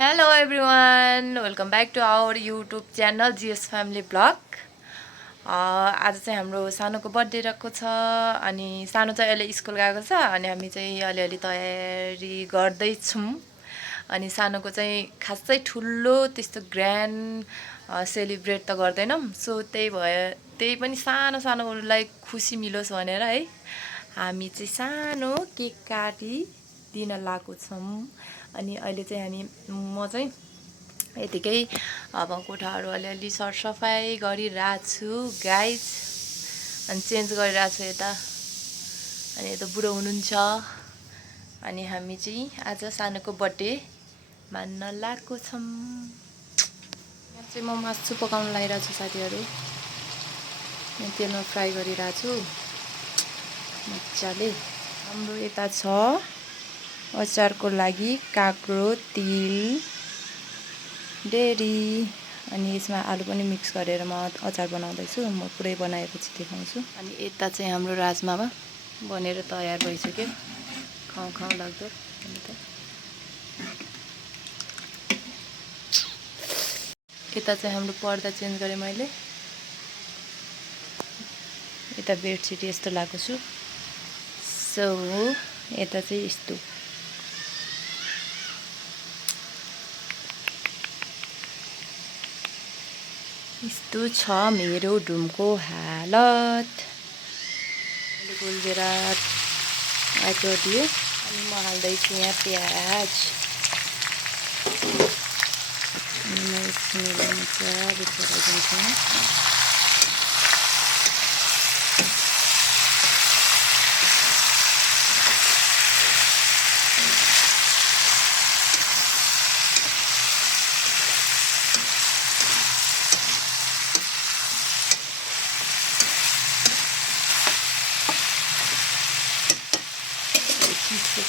Hello everyone, welcome back to our YouTube channel GS Family Vlog. आज चाहिँ हाम्रो सानोको बर्थडे रहेको छ अनि सानो चाहिँ अहिले स्कुल गएको छ अनि हामी चाहिँ अलिअलि तयारी गर्दै छौं अनि सानोको चाहिँ खासै ठुलो त्यस्तो ग्र्यान्ड सेलिब्रेट त गर्दैनौं सो त्यही पनि सानो सानोलाई खुसी मिलोस् भनेर है हामी चाहिँ सानो केक काटी दिन लागेको छौं अनि अहिले चाहिँ हामी म चाहिँ यतिकै अब कोठाहरू अलिअलि सरसफाई गरिरहेको छु गाइज अनि चेन्ज गरिरहेको छु यता अनि यता बुढो हुनुहुन्छ अनि हामी चाहिँ आज सानोको बर्थडे मान्न लागेको छौं यहाँ चाहिँ म मासु पकाउन लागिरहेको छु साथीहरु म तेलमा फ्राई गरिरहेको छु मज्जाले हाम्रो यता छ अचारको लागि काक्रो तिल डेरी अनि यसमा आलु पनि मिक्स गरेर म अचार बनाउँदै छु म पुरै बनाएपछि देखाउँछु अनि यता चाहिँ हाम्रो राजमामा बनेर तयार भइसक्यो खाऊ खाऊ लाग्दो यता चाहिँ हाम्रो पर्दा चेन्ज गरे मैले यता बेडसिट यस्तो लाएको छु सो यता चाहिँ यस्तो छ मेरो रुमको हालत गोलबेरा आइटो दियो अनि म हाल्दैछु यहाँ प्याज अनि म यसमा मजाले चलाइदिन्छु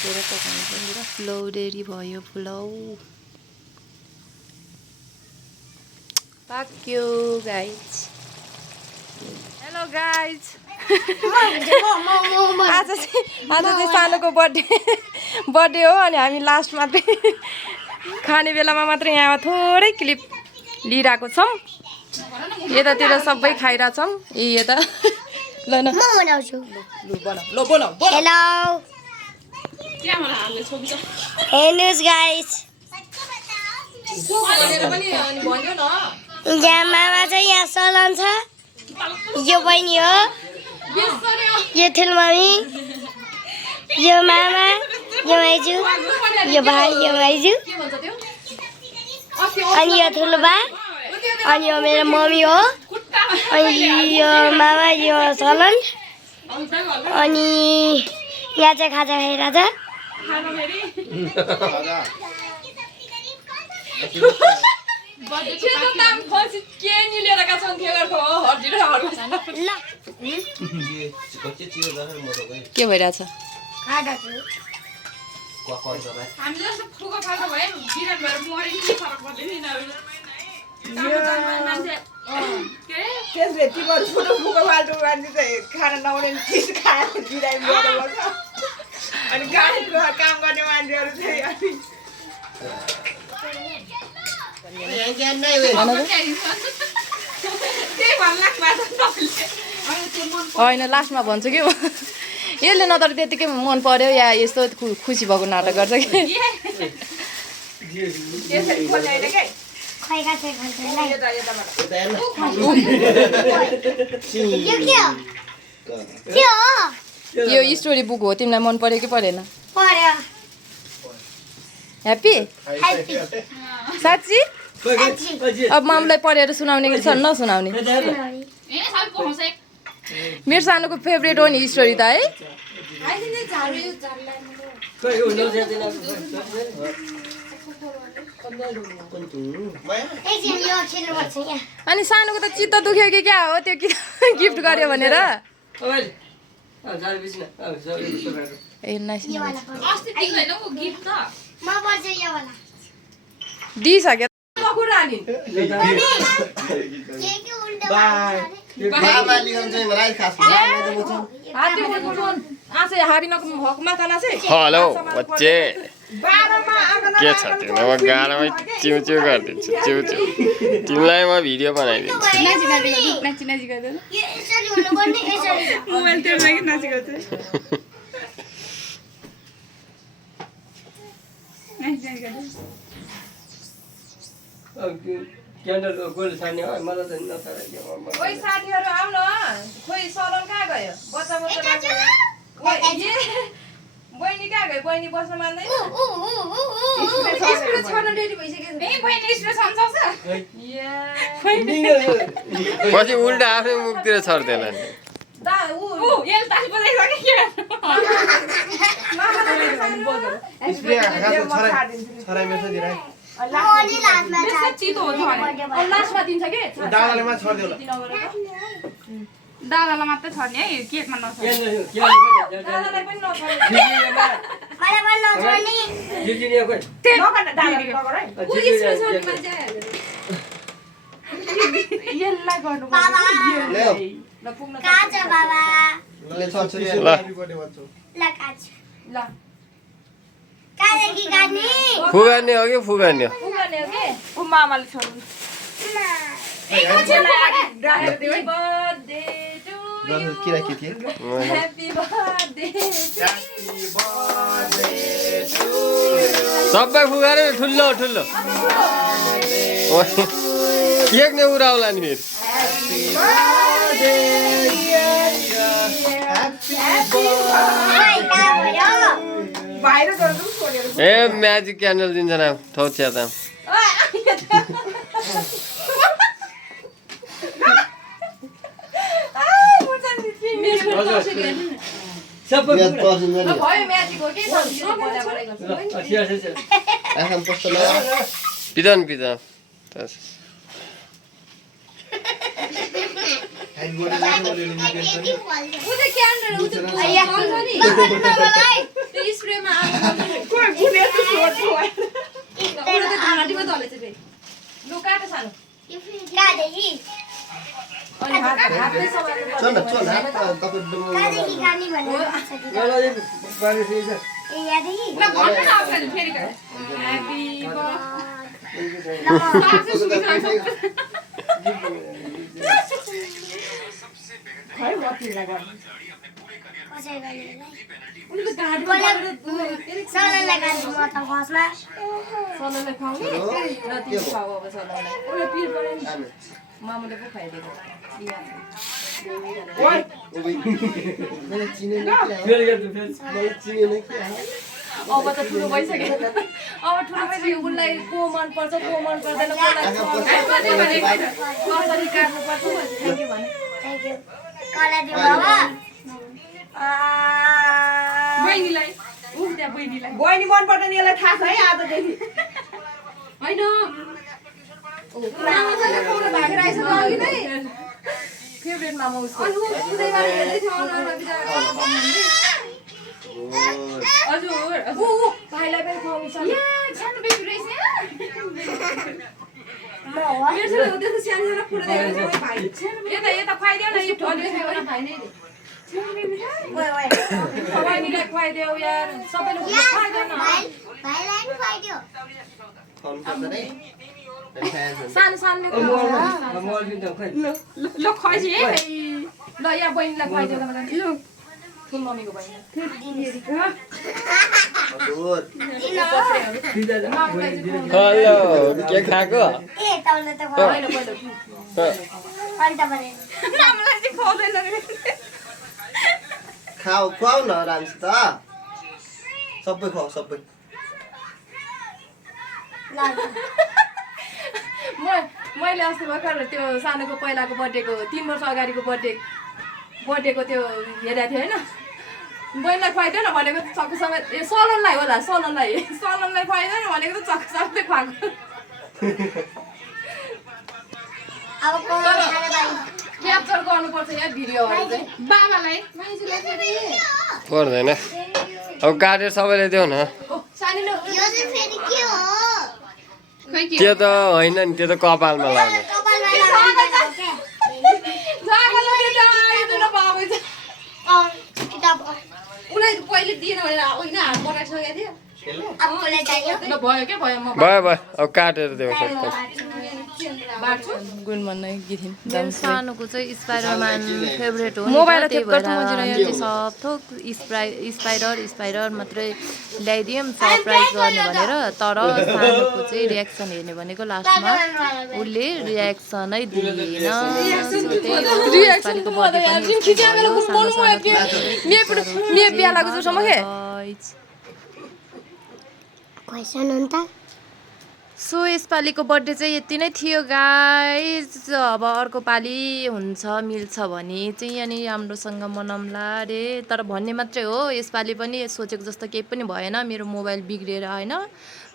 पुलाउ डेरी भयो पुलाउ पाक्यो गाइज हेलो गाइज आज चाहिँ सानोको बर्थडे हो अनि हामी लास्ट मात्रै खाने बेलामा मात्रै यहाँ थोरै क्लिप लिइरहेको छौं यतातिर सबै खाइरहेछौं यता ल न म बनाउँछु ल बनाऊ हेलो Hey guys. यहाँ मामा चाहिँ यहाँ सलन छ यो बहिनी हो यो ठुलो मम्मी यो मामा यो माइजू यो भाइ यो माइजू अनि यो ठुलो बा अनि यो मेरो मम्मी हो अनि यो मामा यो सलन अनि यहाँ चाहिँ खाजा खाइरहेछ के भइरहेछ अनि गाडीको काम गर्ने मान्छेहरु चाहिँ होइन लास्टमा भन्छु कि यसले नत्र त्यतिकै मन पर्यो या यस्तो खुसी भएको नाटक गर्छ कि यो स्टोरी बुक हो तिमीलाई मन पर्यो कि परेन ह्याप्पी साँच्ची अब मामलाई पढेर सुनाउने कि छ नसुनाउने मेरो सानोको फेभरेट हो नि स्टोरी त है अनि सानोको त चित्त दुख्यो कि क्या हो त्यो गिफ्ट गर्यो भनेर दिइसक्यो हेलो बच्चे 12 मा आँगन के छ त्यो म गाडामै चिउचिउ गरिदिन्छु चिउचिउ तिमीलाई म भिडियो बनाइदिन्छु नाची नाची गर्दैन यो यसरी हुनुपर्ने यसरी मोबाइल त्यो लागि नाची गर्छ नाची नाची गर्दैन क्यान्डल गोल छान्ने हो मलाई त नछाड्यो ओइ साथीहरु आउन खोइ सलन कहाँ गयो बच्चा बच्चा लाग्यो बहिनी कहाँ गयो बहिनी बस्न मान्दैन स्प्रे छर्न रेडी भइसक्यो ए बहिनी स्प्रे छर्न सक्छ पछि उल्टा आफ्नै मुखतिर छर्देला नि दा उ एल ताली बजाइसक्यो के स्प्रे छराइ मेसो दिराइ ओली लाजमा बेस चितो हो भने अब लास्टमा दिन्छ के दादाले मा छर्दियो ल दादालाई मात्रै छर्ने है केकमा नछर्ने दादालाई पनि नछाड्नु मलाई पनि नछोड्ने यसलाई गर्नु बाबा ले ल पुग्न काज बाबा ले छर्छ ल। ह्यापी बर्थडे भन्छु ल काज ल काजकी गानी फुगार्ने हो कि फुगार्ने हो पुग्ने हो के उ मामाले छर्नु Happy birthday to दस you. किरा के थिए Happy birthday to सबै फुगारे ठुलो ठुलो केक नै उराउला नि फेरि ए म्याजिक क्यान्डल दिन्छ न ठौच्या त म्याच पर्छ नि भयो म्याजिक हो के आखाम पस्छ ल पिदन पिद ह्यापी बर्थडे लेख्नु लु काट सानो चल न चल काजकी गानी भनेर ए यादेखि ल भन्नु न आफैले फेरि ह्यापी कसै गर्ने सलनलाई गानी म त फर्स्टमा सलनलाई खुवाउने र तिमी खुवाऊ अब सलनलाई उसले पिर पऱ्यो नि मामुले पो खुवाइदिएको मैले चिने नै मैले चिने नै अब त ठुलो भइसक्यो अब ठुलो भइसक्यो उसलाई को मन पर्छ को मन पर्दैन कसरी काट्नु पर्छ थ्याङ्क यू भने थ्याङ्क यू कला दिनु बाबा बहिनीलाई उ त्यहाँ बहिनीलाई बहिनी मन पर्दैन यसलाई थाहा छ है आजदेखि हैन मामासँग पुरा भागेर आइसक्यो अघि नै फेभरेट मामा उसको अनु उदैबाट हेर्दै थियो अनुहारमा बिचारा हजुर ऊ भाइलाई पनि खुवाउनु छ सानो बेबी रहेछ म हो मेरो छोरा त्यस्तो सानो सानो कुरा देखेको छ भाइ यता यता खुवाइदियो न यो अलि खायो भाइ नै बहिनीलाई खुवाइदेऊ यार सबैले खुवाइदेऊ न भाइलाई पनि खुवाइदियो फोन गर्दैन है सानो सानो ल खुवाइछि है ल यहाँ बहिनीलाई खुवाइदेऊ ल ठुलो मम्मीको बहिनी हेलो के खाएको ए तँलाई त होइन पहिलो अन्त भने नामलाई चाहिँ खुवाउँदैन रे खाऊ खुवाउ न राम्रोसित सबै खुवाउ सबै मैले अस्ति भर्खर त्यो सानोको पहिलाको बर्थडेको 3 वर्ष अगाडिको बर्थडेको त्यो हेरेको थिएँ होइन बहिनीलाई खुवाइदियो न भनेको त चक्कु सबै ए सलनलाई होला सलनलाई खुवाइदियो न भनेको त चक्कु सबै खुवाएको अब कोही खाने बारी क्याप्चर गर्नुपर्छ यहाँ भिडियोहरू चाहिँ बाबालाई पर्दैन अब काटेर सबैले देऊ न सानो यो चाहिँ फेरि के हो खै के त्यो त होइन नि त्यो त कपालमा लाउने कपालमा लगाउने उसलाई पहिले दिएन भनेर होइन हात बनाइसकेको थियो आफूलाई चाहियो ल भयो के भयो म भयो भयो अब काटेर देऊ सक्छ बाँड्छु गुड मर्निङ गिथिन सानोको चाहिँ स्पाइडरम्यान फेभरेट हो मोबाइल त्यही चेक भएर गर्छु हामी चाहिँ सब थोक स्पाइडर मात्रै ल्याइदियौँ सरप्राइज गर्ने भनेर तर सानोको चाहिँ रियाक्सन हेर्ने भनेको लास्टमा उसले रियाक्सनै दिएन क्वेसन हो नि त सो यसपालिको बर्थडे चाहिँ यति नै थियो गाइज अब अर्को पालि हुन्छ मिल्छ भने चाहिँ अनि राम्रोसँग मनाउँला अरे तर भन्ने मात्रै हो यसपालि पनि सोचेको जस्तो केही पनि भएन मेरो मोबाइल बिग्रिएर होइन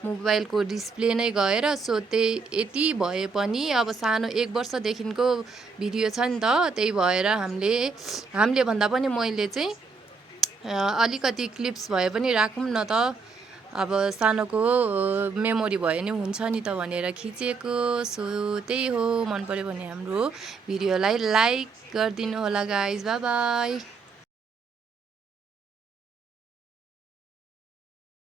मोबाइलको डिस्प्ले नै गएर सो त्यही यति भए पनि अब सानो 1 वर्षदेखिको भिडियो छ नि त त्यही भएर हामीले भन्दा पनि मैले चाहिँ अलिकति क्लिप्स भए पनि राखौँ न त अब सानोको मेमोरी भयो नि हुन्छ नि त भनेर खिचेको सो त्यही हो मन पर्यो भने हाम्रो भिडियोलाई लाइक गरिदिनु होला गाइज बाई बाई